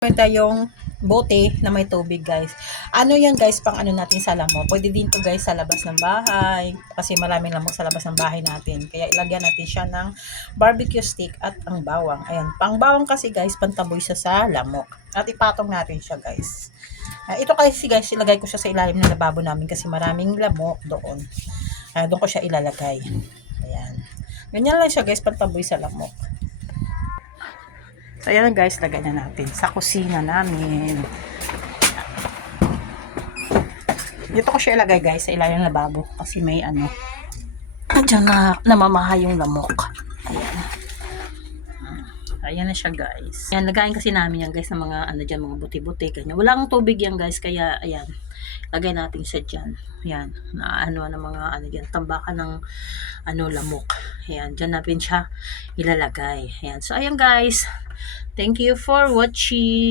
Ito yung bote na may tubig guys. Ano yan guys pang ano natin sa lamok. Pwede din to guys sa labas ng bahay. Kasi maraming lamok sa labas ng bahay natin. Kaya ilagyan natin siya ng barbecue stick at ang bawang. Ayan. Pang bawang kasi guys pantaboy siya sa lamok. At ipatong natin siya guys. Ah, ito kasi guys ilagay ko siya sa ilalim ng lababo namin kasi maraming lamok doon. Ah, doon ko siya ilalagay. Ayan. Ganyan lang siya guys pantaboy sa lamok. So, ayan guys, lagay na natin sa kusina namin. Dito ko siya ilagay guys, sa ilalim ng lababo. Kasi may ano, andyan na namamaha yung lamok. Ayan. Ayan na siya guys. Ayan, lagayin kasi namin yan guys ng mga ano dyan, mga buti-buti. Ganyan. Walang tubig yan guys, kaya ayan. Lagay natin siya dyan. Ayan, na ano ng mga ano dyan, tambakan ng ano lamok. Ayan, dyan natin siya ilalagay. Ayan. So, ayan guys. Thank you for watching.